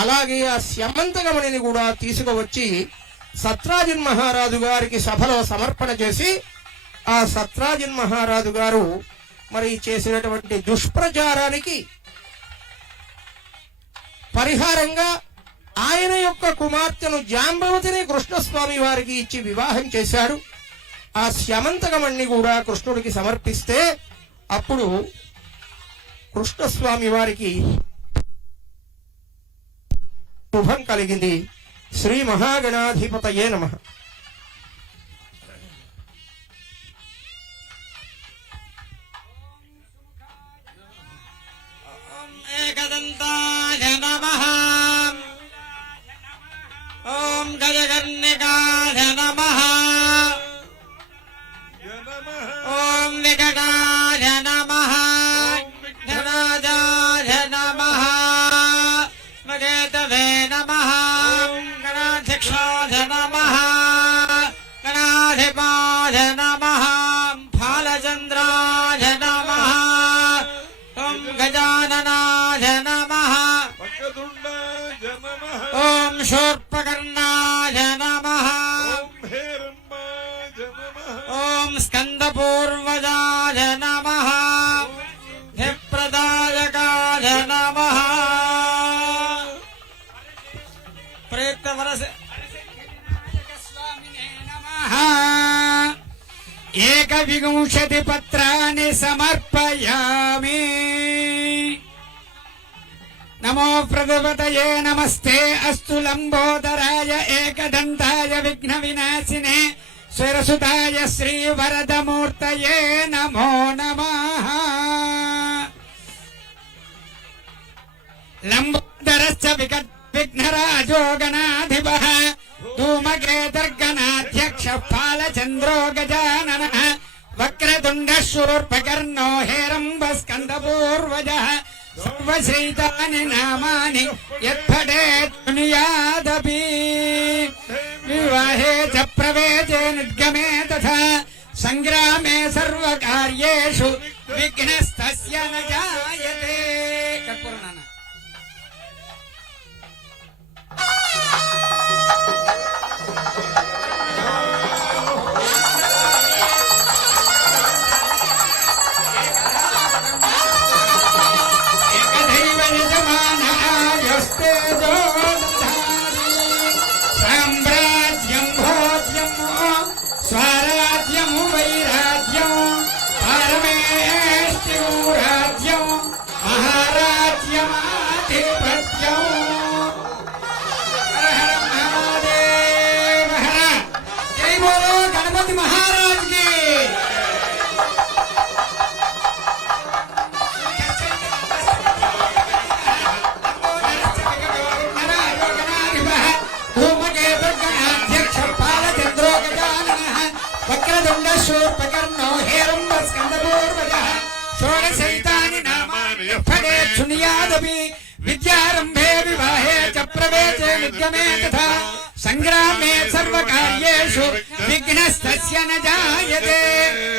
అలాగే ఆ స్యమంతకమణిని కూడా తీసుకువచ్చి సత్రాజిన్ మహారాజు గారికి సభలో సమర్పణ చేసి ఆ సత్రాజిన్ మహారాజు గారు మరి చేసినటువంటి దుష్ప్రచారానికి పరిహారంగా ఆయన యొక్క కుమార్తెను జాంబవతిని కృష్ణస్వామి వారికి ఇచ్చి వివాహం చేశాడు. ఆ స్యమంతకమణ్ణి కూడా కృష్ణుడికి సమర్పిస్తే అప్పుడు కృష్ణస్వామి వారికి శుభం కలిగింది. శ్రీ మహాగణాధిపతయే నమః. ఏకదంతాయ నమః. ఓం గజకర్ణికాయ నమః. ఓం వికటాయ నమః. విఘ్నరాజాయ నమః. స్మగేతవే నమః. గణాధ్యక్షాయ నమః. గణాధిపాయ నమః. ఫాలచంద్రాయ నమః. ఓం గజాననాయ నమః. ఓం శూర్పకర్ణాయ నమః. ఓం స్కందపూర్వజాయ నమః. ధిప్రదాయకాయ నమః. ఏకవింశతి పత్రాన్ని సమర్పయామి. నమో ప్రజపతయే నమస్తే అస్తు లంబోదరాయ ఏకదంతాయ విఘ్న వినాశినే స్వరసుతాయ శ్రీ వరదమూర్తయే నమో నమః. లంబోదరశ్చ విఘ్నరాజో గణాధిపః ధూమకేతర్గణాధ్యక్ష ఫాలచంద్రో గజాననః వక్రతుండ శూర్పకర్ణో హేరంబస్కందపూర్వజః సర్వశ్రీతాని నామాని యత్పఠేత్పునియాదపి. వివాహే చ ప్రవేశే నిర్గమే తథా సంగ్రామే సర్వకార్యేషు విఘ్నస్తస్య న జాయతే. కర్పూరనాన్న. శూర్పకర్ణో హేరంబస్కందపూర్వజః షోడశైతాని నామాని యత్పఠేత్పునియాదపి. విద్యారంభే వివాహే చ ప్రవేశే నిర్గమే తథా సంగ్రామే సర్వకార్యేషు విఘ్నస్తస్య న జాయతే.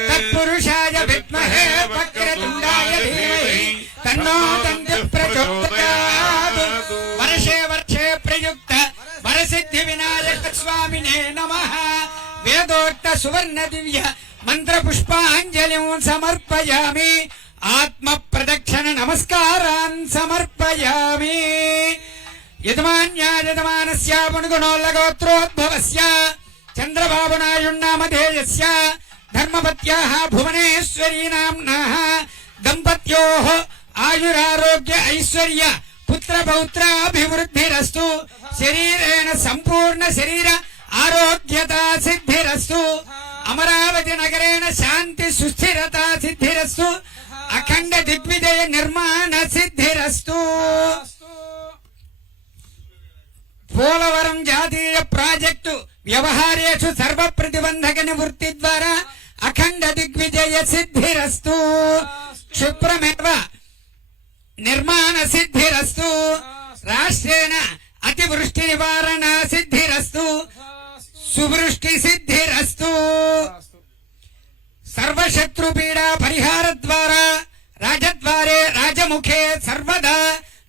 తత్పురుషాయ విద్మహే వక్రతుండాయ ధీమహి తన్నో దంతి ప్రచోదయాత్. వర్షే వర్షే ప్రయుక్త వరసిద్ధి వినాయక స్వామినే నమః. వేదోక్త సువర్ణ దివ్య మంత్ర పుష్పాంజలిం సమర్పయామి. ఆత్మ ప్రదక్షిణ నమస్కారాన్ సమర్పయామి. యజమాన్యాయజమానస్య పుణుగుణోల్లగోత్రోద్భవస్య చంద్రబాబు నాయుణ్ణామధేయస్య ధర్మపత్యాః భువనేశ్వరీ నామ్నాః దంపత్యోః ఆయురారోగ్య ఐశ్వర్య పుత్రపౌత్రాభివృద్ధిరస్తు. శరీరేణ సంపూర్ణ శరీర ఆరోగ్యతా సిద్ధిరస్తు. అమరావతి నగరేణ శాంతి సుస్థిరతా సిద్ధిరస్తు. అఖండ దిగ్విజయ నిర్మాణ సిద్ధిరస్తు. పోలవరం జాతీయ ప్రాజెక్టు వ్యవహారేషు సర్వ ప్రతిబంధక నివృత్తి ద్వారా అఖండ దిగ్విజయ సిద్ధిరస్తు. క్షిప్రమేవ నిర్మాణ సిద్ధిరస్తు. రాష్ట్రేణ అతివృష్టి నివారణ సిద్ధిరస్తు. సువృష్టి సిద్ధిరస్తు. సర్వశత్రుపీడా పరిహార ద్వారా రాజద్వారే రాజముఖే సర్వదా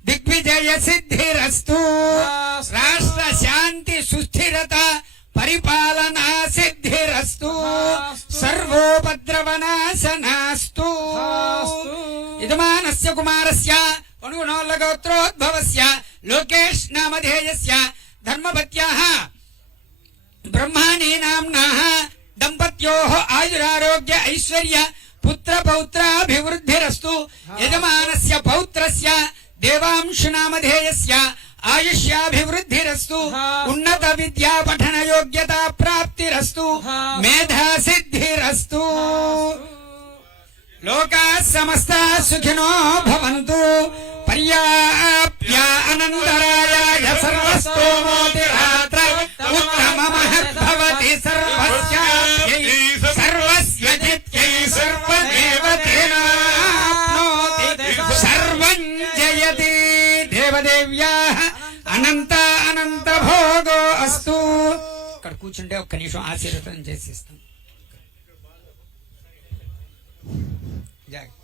దిగ్విజయ విజయ సిద్ధిరస్తు రాష్ట్ర శాంతి సుస్థిరత పరిపాలనా సిద్ధిరస్తు సర్వోపద్రవనాశనాస్తు యజమానస్య కుమారస్య అనుగుణోల్లగోత్రోద్భవస్య లోకేష్ నామధేయస్య ధర్మపత్యాః బ్రహ్మాణీ నామ్నాః దంపత్యోః ఆయురారోగ్య ఐశ్వర్య పుత్ర పౌత్రాభివృద్ధిరస్తు యజమానస్య పౌత్రస్య దేవాంశు నామధేయస్య ఆయుష్యాభివృద్ధిరస్తు ఉన్నత విద్యా పఠన యోగ్యతా ప్రాప్తిరస్తు మేధా సిద్ధిరస్తు లోకాః సమస్తాః సుఖినో భవంతు పర్యాప్య అనంతరాయాయ సర్వస్తోమోతి రాత్ర ఉత్తమమహద్భవతి సర్వస్యాప్యై సర్వస్య జిత్యై సర్వదేవతేనాప్నోతి సర్వం జయతి దేవదేవ్యాః అనంత అనంత భోగో అస్తు. ఇక్కడ కూర్చుంటే ఒక్క నిమిషం ఆశీర్వదనం చేసిస్తాం. జాగ్రత్త.